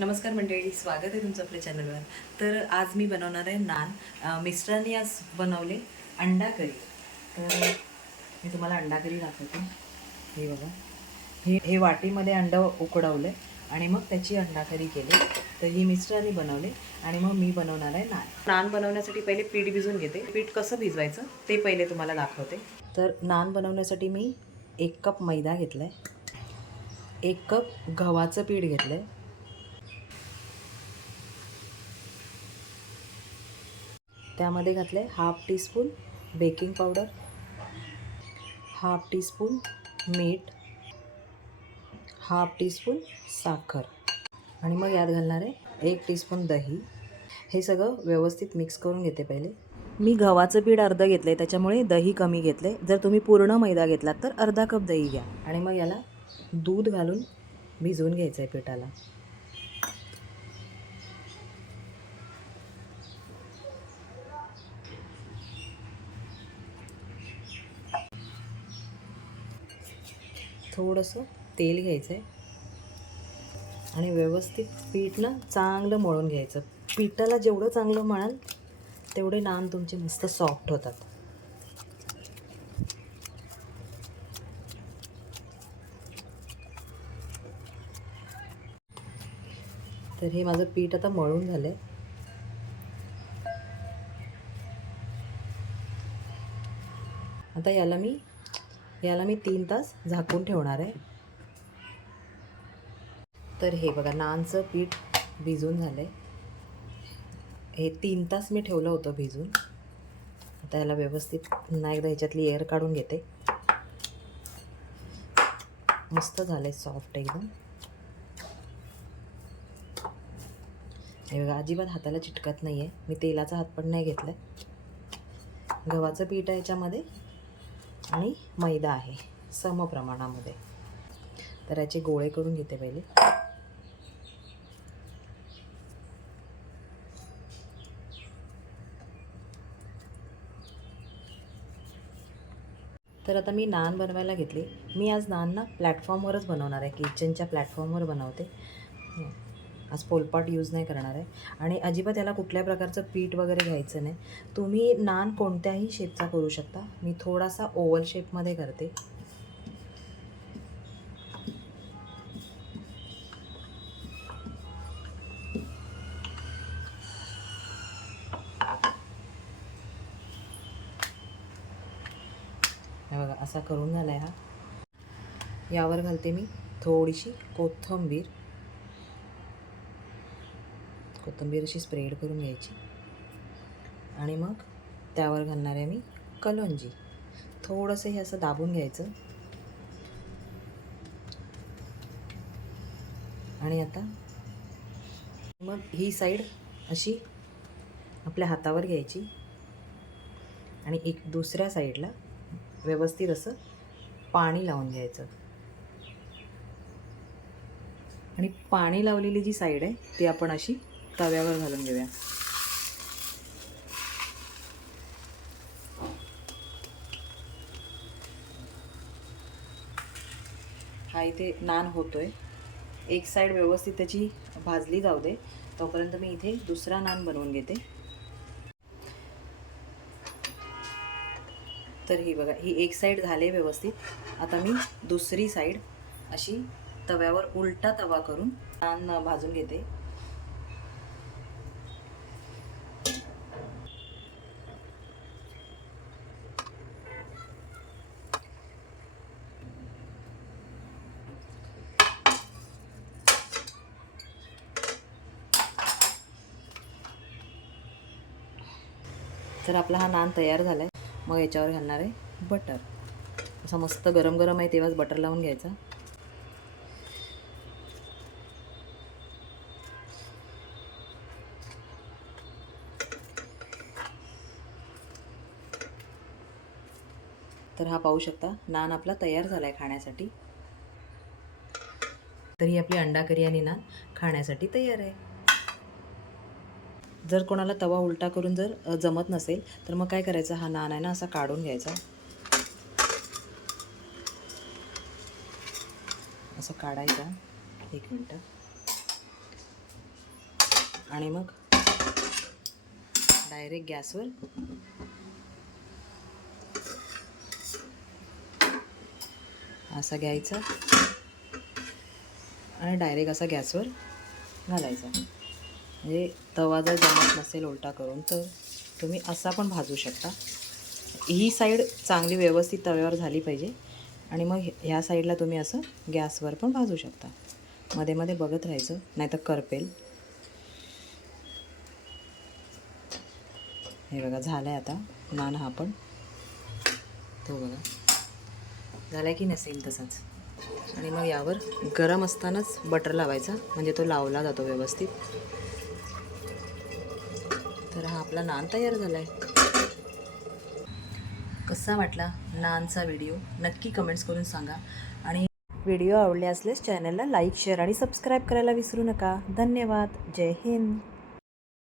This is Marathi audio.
नमस्कार मंडळी स्वागत आहे तुमचं आपल्या चॅनलवर. तर आज मी बनवणार आहे नान. मिस्टरांनी आज बनवले अंडा करी तर मी तुम्हाला अंडा करी दाखवते. हे बघा. हे हे वाटीमध्ये अंडं उकडवलं आणि मग त्याची अंडा करी केली. तर ही मिस्टरांनी बनवले आणि मग मी बनवणार आहे नान. नान बनवण्यासाठी पहिले पीठ भिजून घेते. पीठ कसं भिजवायचं ते पहिले तुम्हाला दाखवते. तर नान बनवण्यासाठी मी एक कप मैदा घेतला आहे एक कप गव्हाचं पीठ घेतलं आहे त्यामध्ये घातलं आहे half teaspoon baking powder half teaspoon मीठ हाफ टीस्पून साखर. आणि मग यात घालणार आहे एक टीस्पून दही. हे सगळं व्यवस्थित मिक्स करून घेते पहिले. मी गव्हाचं पीठ अर्ध घेतलं आहे त्याच्यामुळे दही कमी घेतलं आहे जर तुम्ही पूर्ण मैदा घेतलात तर अर्धा कप दही घ्या. आणि मग याला दूध घालून भिजवून घ्यायचं आहे पिठाला. थोडंसं तेल घ्यायचं आहे आणि व्यवस्थित पीठ ना चांगलं मळून घ्यायचं. पिठाला जेवढं चांगलं मळाल तेवढे नान तुमचे मस्त सॉफ्ट होतात. तर हे माझं पीठ आता मळून झालं आहे आता याला मी याला मी तीन तास झाकून ठेवणार आहे. तर हे बघा नानचं पीठ भिजून झालं आहे हे तीन तास मी ठेवलं होतं भिजून. आता याला व्यवस्थित पुन्हा एकदा ह्याच्यातली एअर काढून घेते. मस्त झालं आहे सॉफ्ट एकदम. हे बघा अजिबात हाताला चिटकत नाही आहे मी तेलाचा हात पण नाही घेतला गव्हाचं पीठ आहे याच्यामध्ये. आणि मैदा आहे सम प्रमाणामध्ये. तर याचे गोळे करून घेते पहिले. तर आता मी नान बनवायला घेतले. मी आज नान ना प्लॅटफॉर्मवरच बनवणार आहे किचनच्या प्लॅटफॉर्मवर बनवते. आज पोलपाट यूज नाही करणार आहे. आणि अजिबात याला कुठल्या प्रकारचं पीठ वगैरे घ्यायचं नाही. तुम्ही नान कोणत्याही शेपचा करू शकता. मी थोडासा ओवल शेपमध्ये करते. बघा असा करून झाला आहे हा. यावर घालते मी थोडीशी कोथिंबीर. कोथिंबीर अशी स्प्रेड करून घ्यायची. आणि मग त्यावर घालणार आहे मी कलोंजी थोडंसं हे असं दाबून घ्यायचं. आणि आता मग ही साईड अशी आपल्या हातावर घ्यायची. आणि एक दुसऱ्या साईडला व्यवस्थित असं पाणी लावून घ्यायचं. आणि पाणी लावलेली जी साईड आहे ती आपण अशी तव्यावर घालून घेऊया. हा इथे नान होतोय. एक साईड व्यवस्थित त्याची भाजली जाऊ दे. तोपर्यंत मी इथे दुसरा नान बनवून घेते. तर ही बघा ही एक साईड झाले व्यवस्थित. आता मी दुसरी साईड अशी तव्यावर उलटा तवा करून नान भाजून घेते. तर आपला हा नान तयार झाला आहे मग याच्यावर घालणार आहे बटर. असा मस्त गरम गरम आहे तेव्हाच बटर लावून घ्यायचा. तर हा पाहू शकता नान आपला तयार झाला आहे खाण्यासाठी. तर ही आपली अंडा करी आणि नान खाण्यासाठी तयार आहे. जर कोणाला तवा उलटा करून जर जमत नसेल तर मग काय करायचं? हा नान आहे ना असा काढून घ्यायचा. असं काढायचा. एक मिनटं. आणि मग डायरेक्ट गॅसवर असा घ्यायचा. आणि डायरेक्ट असा गॅसवर घालायचा. म्हणजे तवा जर जमत नसेल उलटा करून तर तुम्ही असा पण भाजू शकता. ही साईड चांगली व्यवस्थित तव्यावर झाली पाहिजे आणि मग ह्या साईडला तुम्ही असं गॅसवर पण भाजू शकता. मध्ये मध्ये बघत राहायचं नाहीतर करपेल. हे बघा झालं आहे आता. नान हा पण. तो बघा. झाला की नसेल तसाच? आणि मग यावर गरम असतानाच बटर लावायचा म्हणजे तो लावला जातो व्यवस्थित. आपला नान तयार झाला आहे कसा वाटला नानचा व्हिडिओ नक्की कमेंट्स करून सांगा. आणि व्हिडिओ आवडले असल्यास चॅनलला लाईक शेअर आणि सबस्क्राईब करायला विसरू नका. धन्यवाद. जय हिंद.